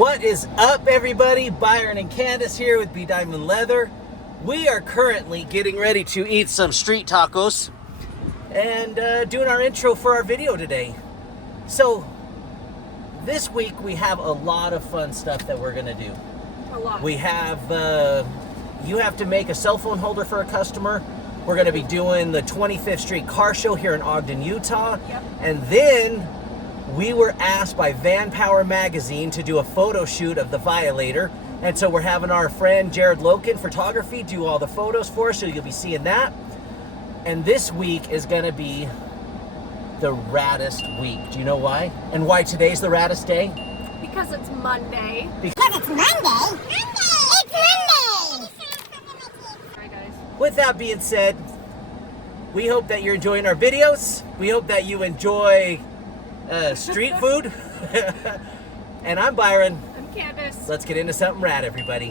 What is up, everybody? Byron and Candace here with B Diamond Leather. We are currently getting ready to eat some street tacos and doing our intro for our video today. So this week we have a lot of fun stuff that we're gonna do. A lot. We have, you have to make a cell phone holder for a customer. We're gonna be doing the 25th Street Car Show here in Ogden, Utah. Yep. And then we were asked by Van Power Magazine to do a photo shoot of the Violator. And so we're having our friend 𝐏𝐥𝐞𝐚 Photography do all the photos for us, so you'll be seeing that. And this week is gonna be the raddest week. Do you know why? And why today's the raddest day? Because it's Monday. Because it's Monday. It's Monday. Alright, guys. With that being said, we hope that you're enjoying our videos. We hope that you enjoy street food. And I'm Byron. I'm Candace. Let's get into something rad, everybody.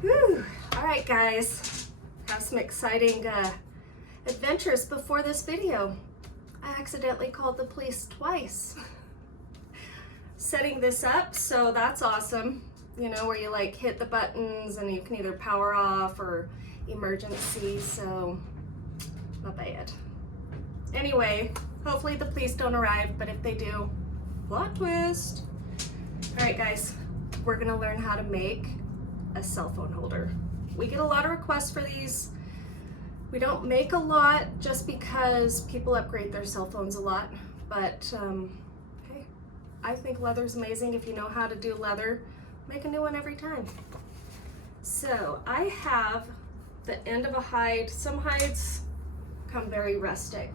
Whew. Alright, guys. Have some exciting adventures before this video. I accidentally called the police twice. Setting this up, so that's awesome. You know, where you like hit the buttons and you can either power off or emergency, so not bad. Anyway, hopefully the police don't arrive, but if they do, plot twist. All right, guys, we're gonna learn how to make a cell phone holder. We get a lot of requests for these. We don't make a lot just because people upgrade their cell phones a lot, but hey, I think leather's amazing. If you know how to do leather, make a new one every time. So I have the end of a hide. Some hides come very rustic.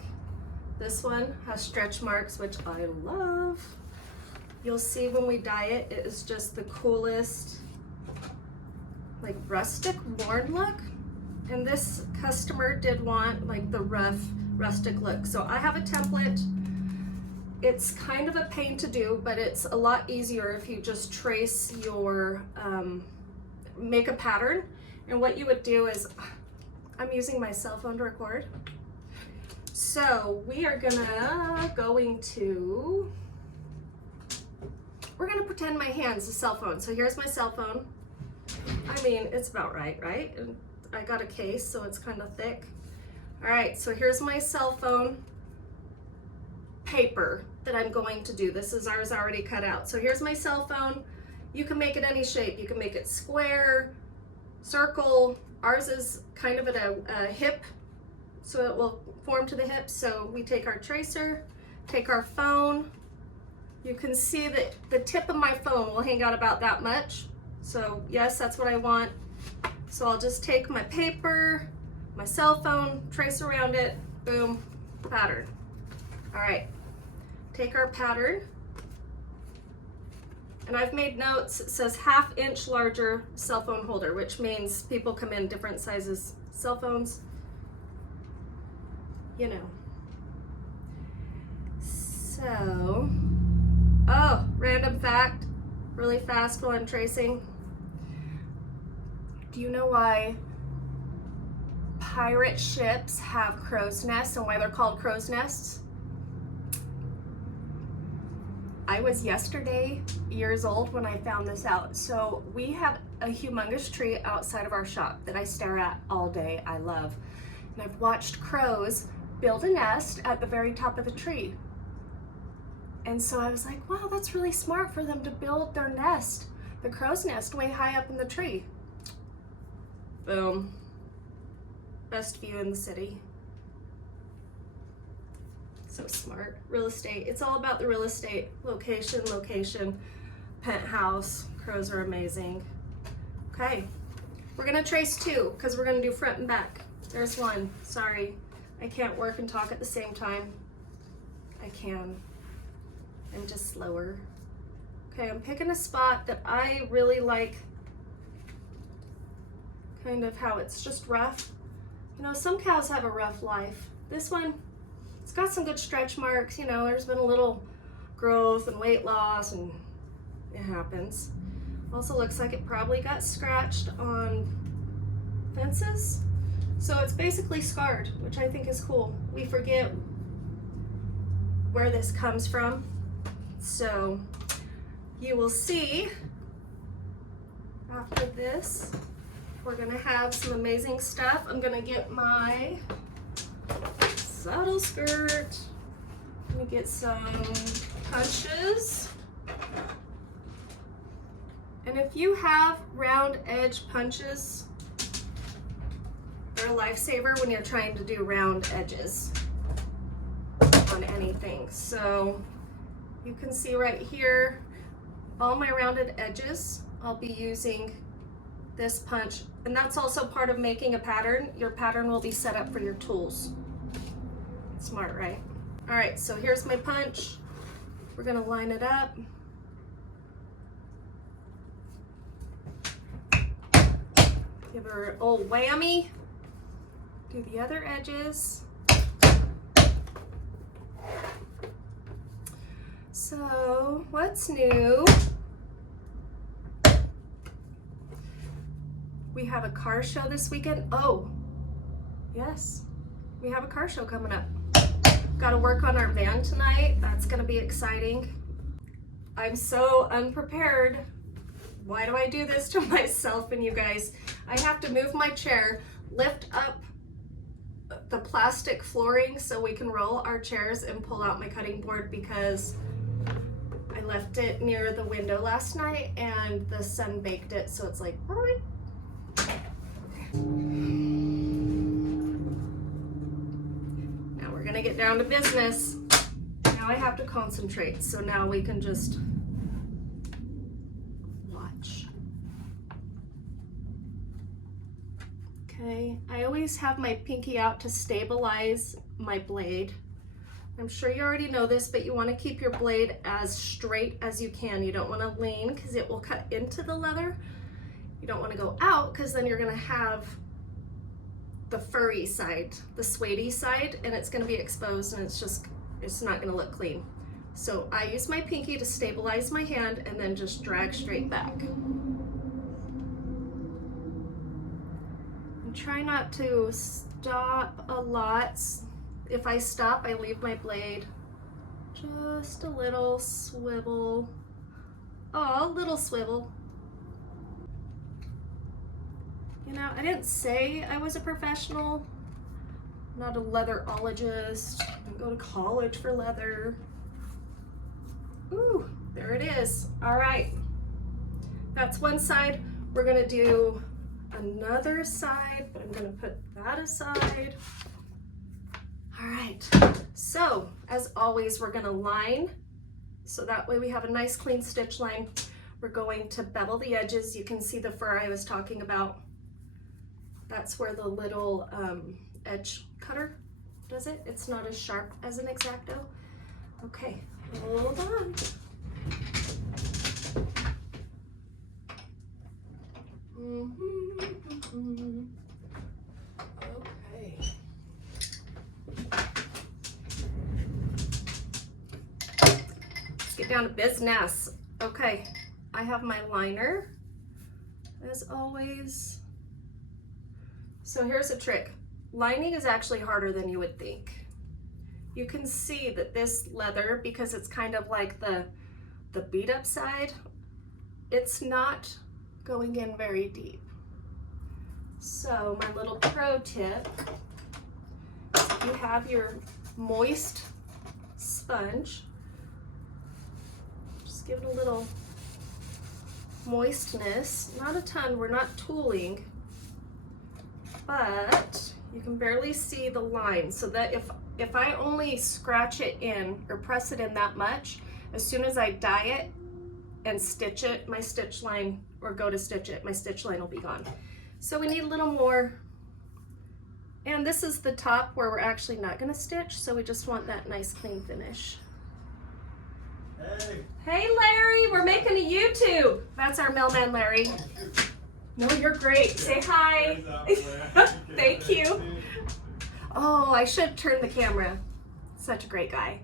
This one has stretch marks, which I love. You'll see when we dye it, it is just the coolest, like rustic, worn look. And this customer did want like the rough, rustic look. So I have a template. It's kind of a pain to do, but it's a lot easier if you just trace your, make a pattern. And what you would do is, I'm using my cell phone to record. So we are we're gonna pretend my hand's a cell phone. So here's my cell phone. I mean, it's about right, right? And I got a case, so it's kind of thick. All right, so here's my cell phone paper that I'm going to do. This is ours already cut out. So here's my cell phone. You can make it any shape. You can make it square, circle. Ours is kind of at a hip, so it will form to the hip. So we take our tracer, take our phone. You can see that the tip of my phone will hang out about that much. So yes, that's what I want. So I'll just take my paper, my cell phone, trace around it, boom, pattern. All right, take our pattern. And I've made notes, it says 1/2 inch larger cell phone holder, which means people come in different sizes cell phones. You know. So, oh, random fact, really fast while I'm tracing. Do you know why pirate ships have crow's nests and why they're called crow's nests? I was yesterday years old when I found this out. So we have a humongous tree outside of our shop that I stare at all day. I love. And I've watched crows build a nest at the very top of the tree. And so I was like, wow, that's really smart for them to build their nest, the crow's nest, way high up in the tree. Boom. Best view in the city. So smart. Real estate. It's all about the real estate. Location, location, penthouse. Crows are amazing. Okay. We're going to trace 2 because we're going to do front and back. There's 1. Sorry. I can't work and talk at the same time. I can. I'm just slower. Okay, I'm picking a spot that I really like. Kind of how it's just rough. You know, some cows have a rough life. This one, it's got some good stretch marks. You know, there's been a little growth and weight loss, and it happens. Also looks like it probably got scratched on fences. So it's basically scarred, which I think is cool. We forget where this comes from. So you will see after this, we're gonna have some amazing stuff. I'm gonna get my saddle skirt. Let me get some punches. And if you have round edge punches, they're a lifesaver when you're trying to do round edges on anything. So you can see right here, all my rounded edges, I'll be using this punch. And that's also part of making a pattern. Your pattern will be set up for your tools. Smart, right? All right, so here's my punch. We're gonna line it up. Give her an old whammy. Do the other edges. So, what's new? We have a car show this weekend. Oh, yes, we have a car show coming up. Got to work on our van tonight. That's going to be exciting. I'm so unprepared. Why do I do this to myself and you guys? I have to move my chair, lift up the plastic flooring so we can roll our chairs and pull out my cutting board because I left it near the window last night and the sun baked it, so it's like, okay. Now we're gonna get down to business. Now I have to concentrate, so now we can just watch. Okay, I always have my pinky out to stabilize my blade. I'm sure you already know this, but you want to keep your blade as straight as you can. You don't want to lean because it will cut into the leather. You don't want to go out because then you're going to have the furry side, the suede side, and it's going to be exposed and it's not going to look clean. So I use my pinky to stabilize my hand and then just drag straight back. And try not to stop a lot. If I stop, I leave my blade just a little swivel. Oh, a little swivel. You know, I didn't say I was a professional. I'm not a leatherologist. I didn't go to college for leather. Ooh, there it is. All right, that's one side. We're gonna do another side, but I'm gonna put that aside. All right, so as always, we're gonna line, so that way we have a nice clean stitch line. We're going to bevel the edges. You can see the fur I was talking about. That's where the little edge cutter does it. It's not as sharp as an X-Acto. Okay, hold on. Okay. Let's get down to business. Okay, I have my liner, as always. So here's a trick. Lining is actually harder than you would think. You can see that this leather, because it's kind of like the beat up side, it's not going in very deep. So my little pro tip, if you have your moist sponge, just give it a little moistness, not a ton, we're not tooling, but you can barely see the line, so that if I only scratch it in or press it in that much, as soon as I dye it and stitch it, my stitch line, or go to stitch it, my stitch line will be gone. So we need a little more, and this is the top where we're actually not gonna stitch, so we just want that nice clean finish. Hey Larry, we're making a YouTube. That's our mailman Larry. No, you're great. Say hi. Thank you. Oh, I should turn the camera. Such a great guy.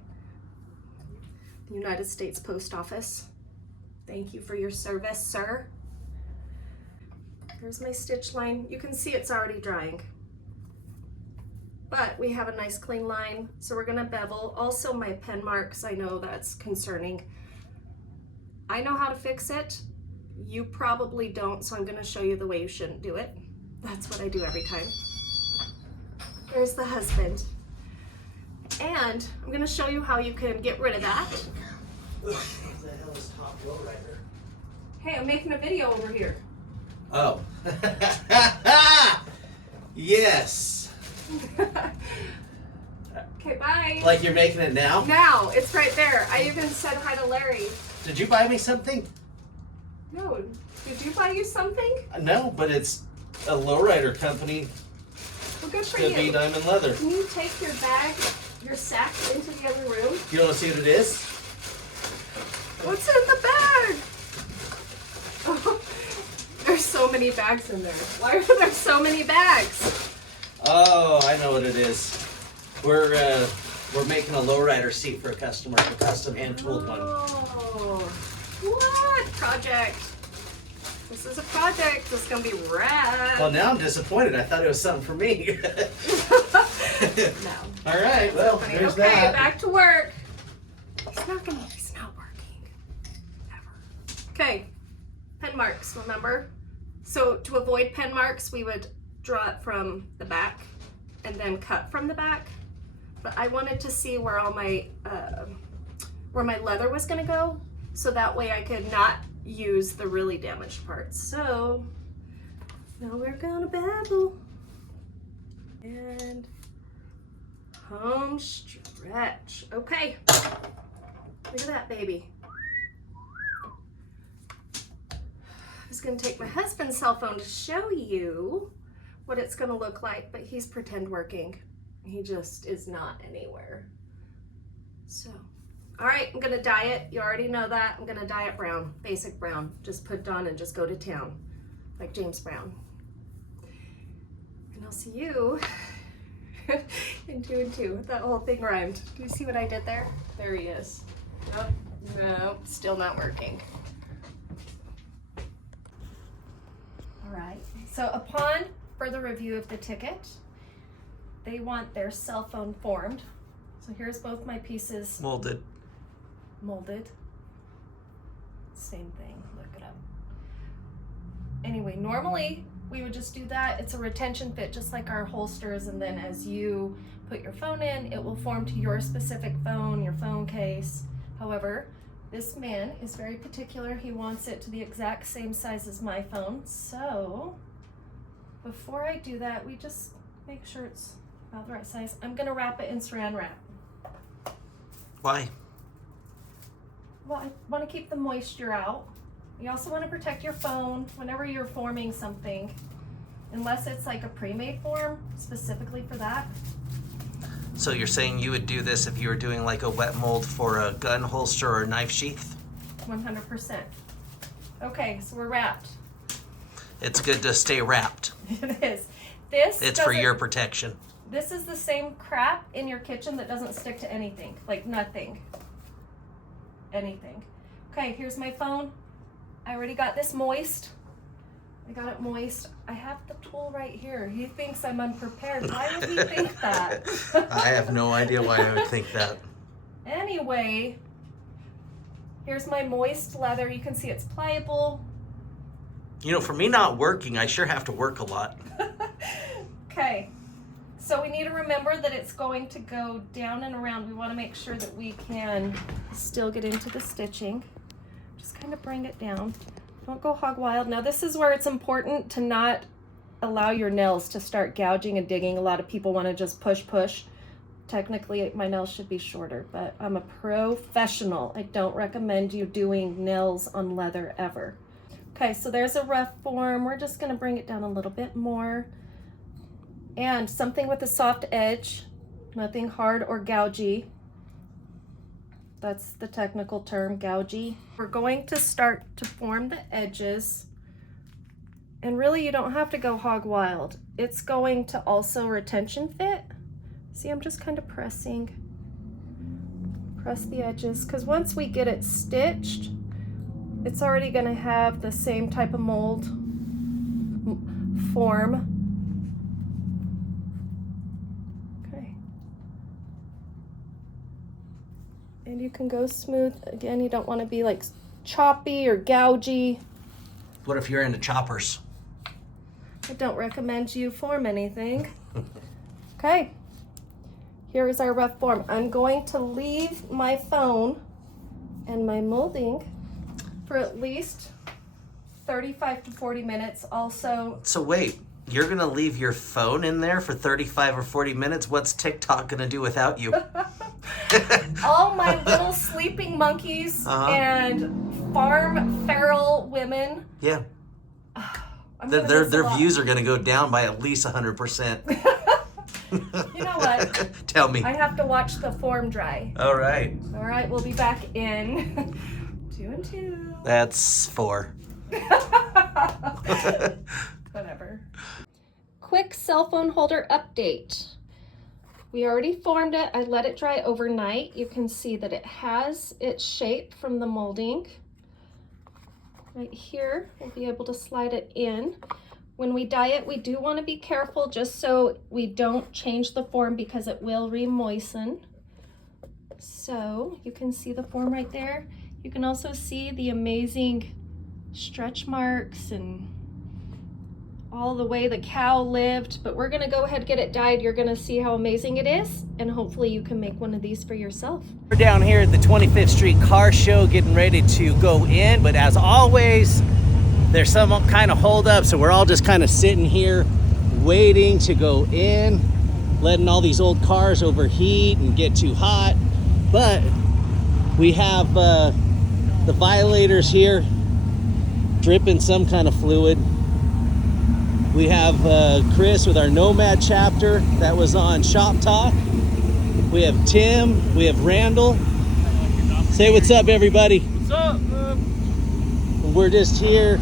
The United States Post Office. Thank you for your service, sir. Here's my stitch line. You can see it's already drying. But we have a nice clean line, so we're gonna bevel. Also my pen marks, I know that's concerning. I know how to fix it. You probably don't, so I'm gonna show you the way you shouldn't do it. That's what I do every time. There's the husband. And I'm gonna show you how you can get rid of that. What the hell is top lowrider? Hey, I'm making a video over here. Oh. Yes. Okay, bye. Like you're making it now? Now, it's right there. I even said hi to Larry. Did you buy me something? No, did you buy you something? No, but it's a lowrider company. Well, good for Could be you. diamond leather. Can you take your bag, your sack into the other room? You want to see what it is? What's in the bag? Oh, there's so many bags in there. Why are there so many bags? Oh, I know what it is. We're making a lowrider seat for a customer, a custom hand tooled one. Oh, what project? This is a project. This is gonna be rad. Well, now I'm disappointed. I thought it was something for me. No. All right, well, Funny. there's Okay, that. back to work. He's not working. Ever. Okay, pen marks, remember? So to avoid pen marks, we would draw it from the back and then cut from the back. But I wanted to see where all my, where my leather was gonna go, so that way I could not use the really damaged parts. So now we're gonna bevel and home stretch. Okay, look at that baby. I was gonna take my husband's cell phone to show you what it's gonna look like, but he's pretend working. He just is not anywhere. So, all right, I'm gonna dye it. You already know that. I'm gonna dye it brown, basic brown. Just put it on and just go to town, like James Brown. And I'll see you in 2 and 2. That whole thing rhymed. Do you see what I did there? There he is. Oh, no, still not working. All right, so upon further review of the ticket, they want their cell phone formed. So here's both my pieces Molded. molded. Same thing, look it up. Anyway, normally we would just do that. It's a retention fit, just like our holsters, and then as you put your phone in, it will form to your specific phone, your phone case. However, this man is very particular. He wants it to the exact same size as my phone. So before I do that, we just make sure it's about the right size. I'm gonna wrap it in saran wrap. Why? Well, I want to keep the moisture out. You also want to protect your phone whenever you're forming something, unless it's like a pre-made form specifically for that. So you're saying you would do this if you were doing like a wet mold for a gun holster or a knife sheath? 100%. Okay, so we're wrapped. It's good to stay wrapped. It is. This It's for doesn't- your protection. This is the same crap in your kitchen that doesn't stick to anything, like nothing. Anything. Okay, here's my phone. I already got this moist. I got it moist. I have the tool right here. He thinks I'm unprepared. Why would he think that? I have no idea why I would think that. Anyway, here's my moist leather. You can see it's pliable. You know, for me not working, I sure have to work a lot. Okay, so we need to remember that it's going to go down and around. We want to make sure that we can still get into the stitching. Just kind of bring it down. Don't go hog wild. Now this is where it's important to not allow your nails to start gouging and digging. A lot of people want to just push. Technically my nails should be shorter, but I'm a professional. I don't recommend you doing nails on leather ever. Okay, so there's a rough form. We're just gonna bring it down a little bit more. And something with a soft edge, nothing hard or gougy. That's the technical term, gougy. We're going to start to form the edges. And really you don't have to go hog wild. It's going to also retention fit. See, I'm just kind of press the edges, because once we get it stitched, it's already going to have the same type of mold form. Okay. And you can go smooth. Again, you don't want to be like choppy or gougy. What if you're into choppers? I don't recommend you form anything. Okay, here is our rough form. I'm going to leave my phone and my molding for at least 35 to 40 minutes. Also, So wait, you're gonna leave your phone in there for 35 or 40 minutes? What's TikTok gonna do without you? all my little sleeping monkeys and farm feral women. Yeah. I'm gonna Their miss a lot. views are gonna go down by at least 100%. You know what? Tell me. I have to watch the form dry. All right. All right, we'll be back in 2 and 2. That's 4. Whatever. Quick cell phone holder update. We already formed it. I let it dry overnight. You can see that it has its shape from the molding. Right here, we'll be able to slide it in. When we dye it, we do want to be careful just so we don't change the form because it will re-moisten. So you can see the form right there. You can also see the amazing stretch marks and all the way the cow lived, but we're gonna go ahead and get it dyed. You're gonna see how amazing it is, and hopefully you can make one of these for yourself. We're down here at the 25th Street Car Show getting ready to go in, but as always, there's some kind of hold up, so we're all just kind of sitting here waiting to go in, letting all these old cars overheat and get too hot. But we have the Violators here dripping some kind of fluid. We have Chris with our Nomad chapter that was on Shop Talk. We have Tim, we have Randall. Say what's up, everybody. What's up, man? We're just here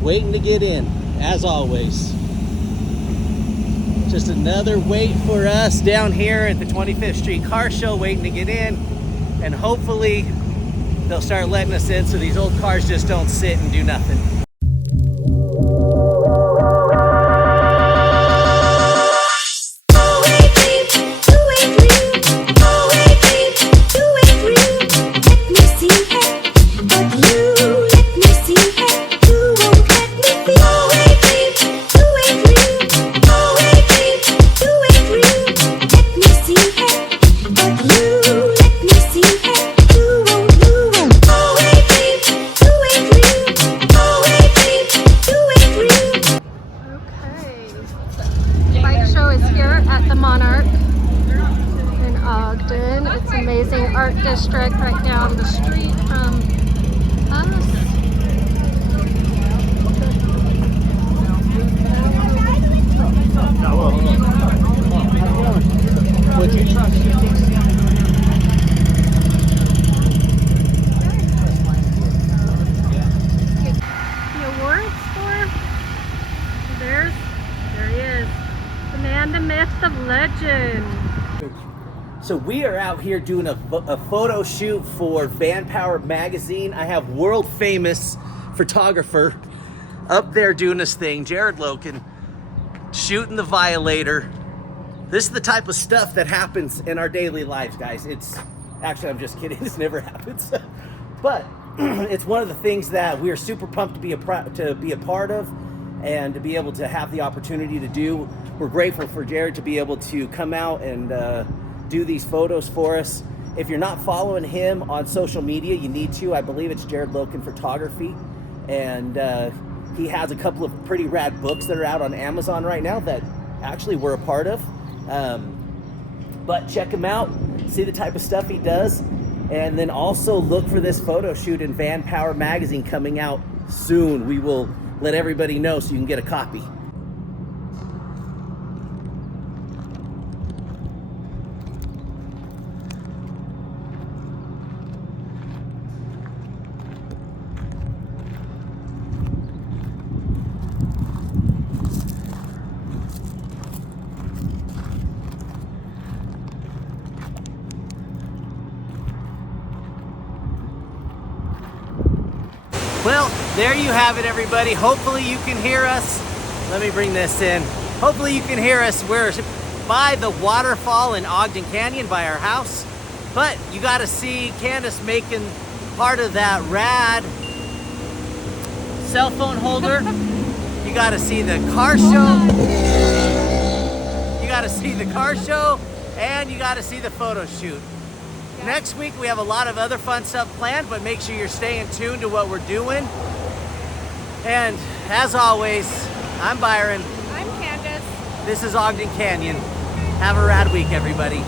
waiting to get in, as always. Just another wait for us down here at the 25th Street Car Show, waiting to get in. And hopefully they'll start letting us in so these old cars just don't sit and do nothing. Ogden. It's an amazing art district right down the street from us. The awards for, there he is, the man, the myth, the legend. So we are out here doing a photo shoot for Vanpower magazine. I have world famous photographer up there doing this thing, 𝐏𝐥𝐞𝐚, shooting the Violator. This is the type of stuff that happens in our daily lives, guys. It's actually, I'm just kidding, this never happens. But it's one of the things that we are super pumped to be a part of and to be able to have the opportunity to do. We're grateful for Jared to be able to come out and do these photos for us. If you're not following him on social media, you need to. I believe it's 𝐏𝐥𝐞𝐚 Photography, and he has a couple of pretty rad books that are out on Amazon right now that actually we're a part of. But check him out, see the type of stuff he does, and then also look for this photo shoot in Vanpower magazine coming out soon. We will let everybody know so you can get a copy. Well, there you have it, everybody. Hopefully you can hear us. Let me bring this in. Hopefully you can hear us. We're by the waterfall in Ogden Canyon by our house. But you got to see Candace making part of that rad cell phone holder. You got to see the car show. You got to see the car show, and you got to see the photo shoot. Yeah. Next week we have a lot of other fun stuff planned, but make sure you're staying tuned to what we're doing. And as always, I'm Byron. I'm Candace. This is Ogden Canyon. Have a rad week, everybody.